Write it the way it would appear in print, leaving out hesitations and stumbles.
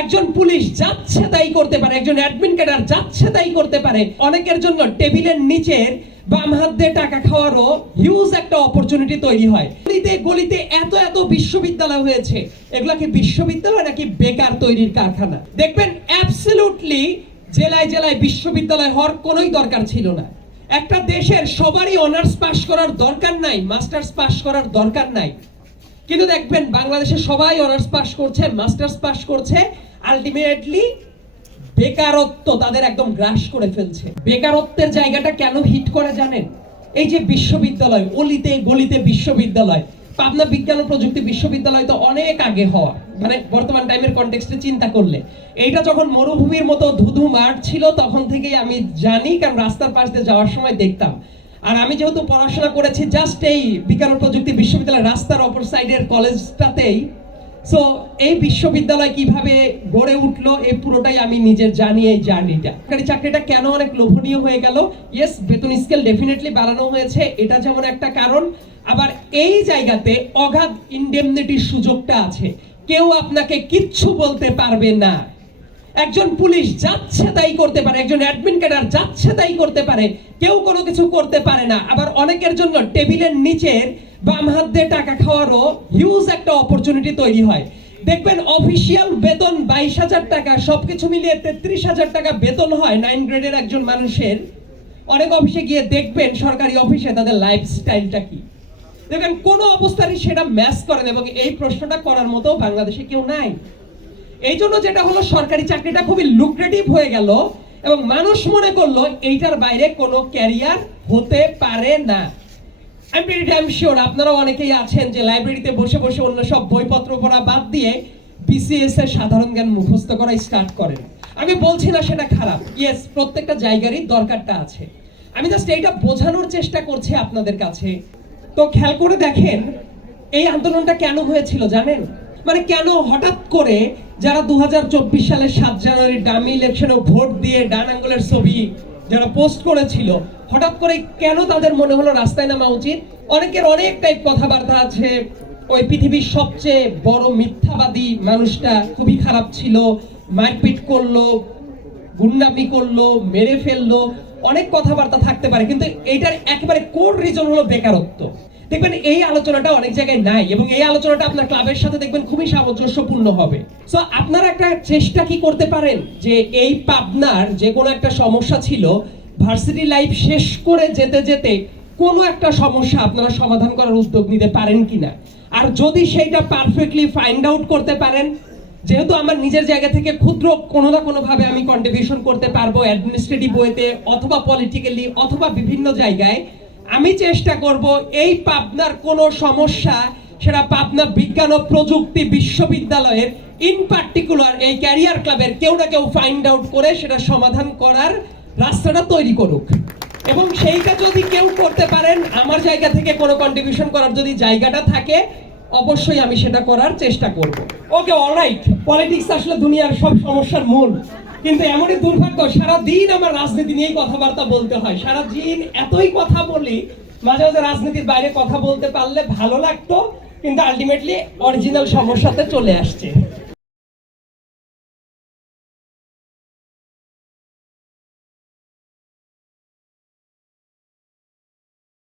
একজন পুলিশ যাচ্ছে তাই করতে পারে, একজন অ্যাডমিন ক্যাডার যাচ্ছে তাই করতে পারে। অনেকের জন্য টেবিলের নিচের বাম হাত দিয়ে টাকা খাওয়ারও হিউজ একটা অপরচুনিটি তৈরি হয়। গলিতে গলিতে এত এত বিশ্ববিদ্যালয় হয়েছে, এগুলা কি বিশ্ববিদ্যালয় নাকি বেকার তৈরির কারখানা? দেখবেন অ্যাবসলিউটলি জেলায় জেলায় বিশ্ববিদ্যালয় হওয়ার কোনোই দরকার ছিল না। একটা দেশের সবারই অনার্স পাস করার দরকার নাই, মাস্টার্স পাস করার দরকার নাই, কিন্তু দেখবেন বাংলাদেশে সবাই অনার্স পাস করছে, মাস্টার্স পাস করছে, আলটিমেটলি বেকারত্ব তাদের একদম গ্রাস করে ফেলছে। বেকারত্বের জায়গাটা কেন হিট করে জানেন? এই যে বিশ্ববিদ্যালয়, অলিতে গলিতে বিশ্ববিদ্যালয়, পাবনা বিজ্ঞান ও প্রযুক্তি বিশ্ববিদ্যালয় তো অনেক আগে হওয়া, মানে বর্তমান টাইমের কনটেক্সটে চিন্তা করলে এইটা যখন মরুভূমির মতো ধুধু মাঠ ছিল তখন থেকেই আমি জানি, কারণ রাস্তার পাশ দিয়ে যাওয়ার সময় দেখতাম। আর আমি যেহেতু পড়াশোনা করেছি জাস্ট এই বিজ্ঞান ও প্রযুক্তি বিশ্ববিদ্যালয় রাস্তার অপর সাইডের কলেজটাতেই, সো এই বিশ্ববিদ্যালয় কিভাবে গড়ে উঠলো এই পুরোটাই আমি নিজের জানি। এই জার্নিটা, চাকরিটা কেন অনেক লোভনীয় হয়ে গেল? ইয়েস, বেতন স্কেল ডেফিনেটলি বাড়ানো হয়েছে, এটা যেমন একটা কারণ। আবার এই জায়গাতে অগাধ ইনডেমনিটির সুযোগটা আছে, কেউ আপনাকে কিচ্ছু বলতে পারবে না। একজন পুলিশ যাচ্ছে তাই করতে পারে, একজন অ্যাডমিন ক্যাডার যাচ্ছে তাই করতে পারে, কেউ কোনো কিছু করতে পারে না। আবার অনেকের জন্য টেবিলের নিচের বাম হাত দিয়ে টাকা খাওয়ারও হিউজ একটা অপরচুনিটি তৈরি হয়। দেখবেন অফিসিয়াল বেতন 22,000 টাকা, সবকিছু মিলিয়ে 33,000 টাকা বেতন হয় 9 গ্রেডের একজন মানুষের। অনেক অফিসে গিয়ে দেখবেন সরকারি অফিসে তাদের লাইফস্টাইলটা কি, দেখবেন কোনো অবস্থারই সেটা ম্যাচ করে না, এবং এই প্রশ্নটা করার মতো বাংলাদেশে কেউ নাই। এই জন্য যেটা হলো, সরকারি চাকরিটা খুবই লুক্রেটিভ হয়ে গেল এবং মানুষ মনে করলো এইটার বাইরে কোনো ক্যারিয়ার হতে পারে না। আমি শিওর আপনারা অনেকেই আছেন যে লাইব্রেরিতে বসে বসে অন্য সব বইপত্র পড়া বাদ দিয়ে বিসিএস এর সাধারণ জ্ঞান মুখস্থ করা স্টার্ট করেন। আমি বলছি না সেটা খারাপ, ইয়েস, প্রত্যেকটা জায়গারই দরকারটা আছে। আমি জাস্ট এইটা বোঝানোর চেষ্টা করছি আপনাদের কাছে। তো খেয়াল করে দেখেন এই আন্দোলনটা কেন হয়েছিল জানেন? মানে কেন হঠাৎ করে যারা 2024 সালের 7 জানুয়ারি ডামি ইলেকশনে ভোট দিয়ে ডান আঙ্গুলের ছবি যারা পোস্ট করেছিল, হঠাৎ করে কেন তাদের মনে হলো রাস্তায় নামা উচিত? অনেকের অনেক টাইপ কথাবার্তা আছে, ওই পৃথিবীর সবচেয়ে বড় মিথ্যাবাদী মানুষটা খুবই খারাপ ছিল, মারপিট করলো, গুন্ডামি করলো, মেরে ফেললো, অনেক কথাবার্তা থাকতে পারে, কিন্তু এইটার একেবারে কোর রিজন হলো বেকারত্ব। দেখবেন এই আলোচনাটা অনেক জায়গায় নাই, এবং এই আলোচনাটা আপনার ক্লাবের সাথে দেখবেন খুবই সামঞ্জস্যপূর্ণ হবে। সো আপনারা একটা চেষ্টা কি করতে পারেন যে এই পাবনার যে কোনো একটা সমস্যা ছিল, ভার্সিটি লাইফ শেষ করে যেতে যেতে কোনো একটা সমস্যা আপনারা সমাধান করার উদ্যোগ নিতে পারেন কিনা। আর যদি সেইটা পারফেক্টলি ফাইন্ড আউট করতে পারেন, যেহেতু আমার নিজের জায়গা থেকে ক্ষুদ্র কোনো না কোনো ভাবে আমি কন্ট্রিবিউশন করতে পারবো অ্যাডমিনিস্ট্রেটিভ ওয়েতে অথবা পলিটিক্যালি অথবা বিভিন্ন জায়গায়, আমি চেষ্টা করব এই পাবনার কোনো সমস্যা, সেটা পাবনা বিজ্ঞান ও প্রযুক্তি বিশ্ববিদ্যালয়ের ইন পার্টিকুলার এই ক্যারিয়ার ক্লাবের কেউ না কেউ ফাইন্ড আউট করে সেটা সমাধান করার রাস্তাটা তৈরি করুক। এবং সেইটা যদি কেউ করতে পারেন, আমার জায়গা থেকে কোনো কন্ট্রিবিউশন করার যদি জায়গাটা থাকে, অবশ্যই আমি সেটা করার চেষ্টা করব। ওকে, অলরাইট, পলিটিক্স আসলে দুনিয়ার সব সমস্যার মূল, কিন্তু এমনই দুর্ভাগ্য সারাদিন আমার রাজনীতি নিয়েই কথাবার্তা বলতে হয়। সারাদিন এতই কথা বলি, মাঝে মাঝে রাজনীতির বাইরে কথা বলতে পারলে ভালো লাগতো, কিন্তু আলটিমেটলি অরিজিনাল সমস্যাতে চলে আসছে।